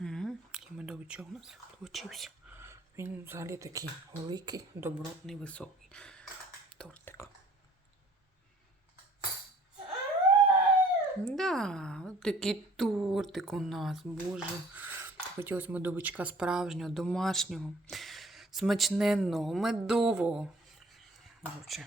І медовичок у нас вийшов. Він взагалі такий великий, добротний, високий тортик. Да, от такий тортик у нас, боже. Хотілося медовичка справжнього, домашнього, смачненного, медового. Короче,